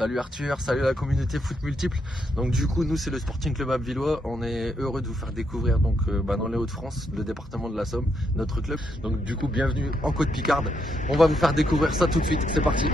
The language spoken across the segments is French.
Salut Arthur, salut la communauté foot multiple. Donc du coup nous c'est le Sporting Club Abbevilleois. On est heureux de vous faire découvrir dans les Hauts-de-France, le département de la Somme, notre club. Donc du coup bienvenue en Côte Picarde. On va vous faire découvrir ça tout de suite, c'est parti.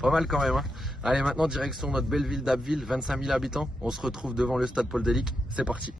Pas mal quand même hein. Allez maintenant direction notre belle ville d'Abbeville, 25 000 habitants. On se retrouve devant le stade Paul Delic, c'est parti.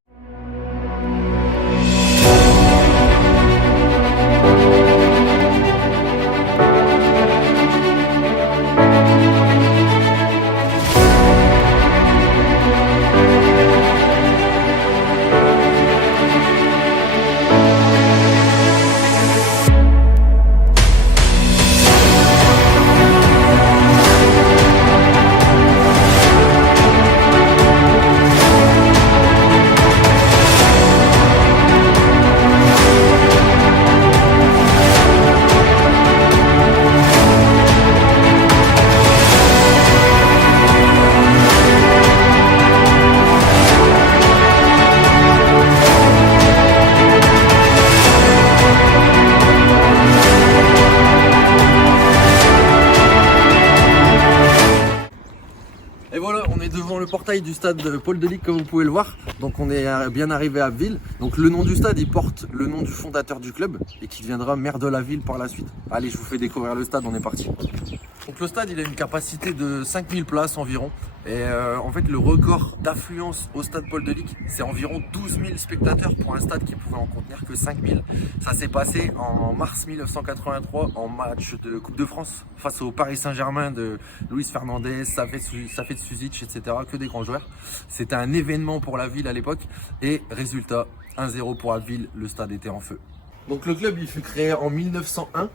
Et voilà, on est devant le portail du stade Paul Delic comme vous pouvez le voir. Donc on est bien arrivé à Abbeville. Donc le nom du stade, il porte le nom du fondateur du club et qui deviendra maire de la ville par la suite. Allez, je vous fais découvrir le stade, on est parti. Donc le stade, il a une capacité de 5000 places environ. Et en fait, le record d'affluence au stade Paul Delic, c'est environ 12 000 spectateurs pour un stade qui pouvait en contenir que 5000. Ça s'est passé en mars 1983 en match de Coupe de France face au Paris Saint-Germain de Luis Fernandez, Safet Suzic, etc. Que des grands joueurs. C'était un événement pour la ville à l'époque. Et résultat, 1-0 pour Abbeville, le stade était en feu. Donc le club il fut créé en 1901,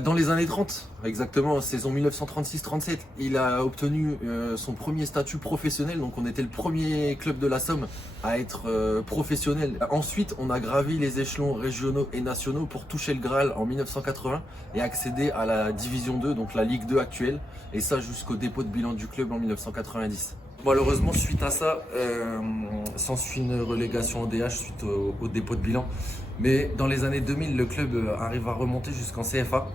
dans les années 30, exactement, saison 1936-37. Il a obtenu son premier statut professionnel, donc on était le premier club de la Somme à être professionnel. Ensuite on a gravi les échelons régionaux et nationaux pour toucher le Graal en 1980 et accéder à la Division 2, donc la Ligue 2 actuelle, et ça jusqu'au dépôt de bilan du club en 1990. Malheureusement, suite à ça, s'ensuit une relégation au DH suite au dépôt de bilan. Mais dans les années 2000, le club arrive à remonter jusqu'en CFA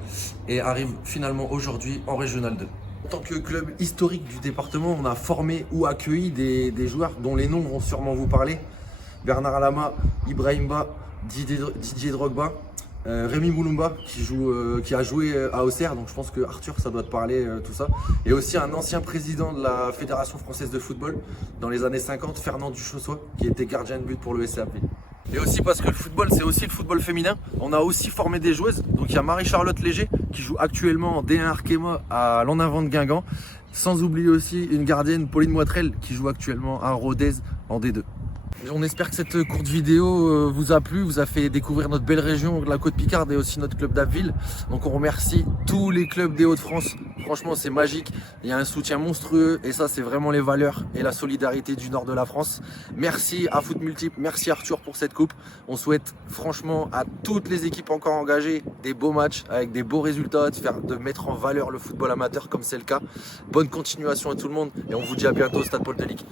et arrive finalement aujourd'hui en Régional 2. En tant que club historique du département, on a formé ou accueilli des joueurs dont les noms vont sûrement vous parler. Bernard Alama, Ibrahim Ba, Didier Drogba, Rémi Moulumba qui a joué à Auxerre, donc je pense que Arthur ça doit te parler tout ça. Et aussi un ancien président de la Fédération française de football dans les années 50, Fernand Duchossois, qui était gardien de but pour le SC Abbeville. Et aussi parce que le football c'est aussi le football féminin, on a aussi formé des joueuses. Donc il y a Marie-Charlotte Léger qui joue actuellement en D1 Arkema à l'En-Avant de Guingamp. Sans oublier aussi une gardienne, Pauline Moitrel, qui joue actuellement à Rodez en D2. On espère que cette courte vidéo vous a plu, vous a fait découvrir notre belle région, la Côte Picarde et aussi notre club d'Abbeville. Donc on remercie tous les clubs des Hauts-de-France. Franchement c'est magique, il y a un soutien monstrueux et ça c'est vraiment les valeurs et la solidarité du nord de la France. Merci à Foot Multiple, merci Arthur pour cette coupe. On souhaite franchement à toutes les équipes encore engagées des beaux matchs avec des beaux résultats, de mettre en valeur le football amateur comme c'est le cas. Bonne continuation à tout le monde et on vous dit à bientôt au Stade Paul Delic.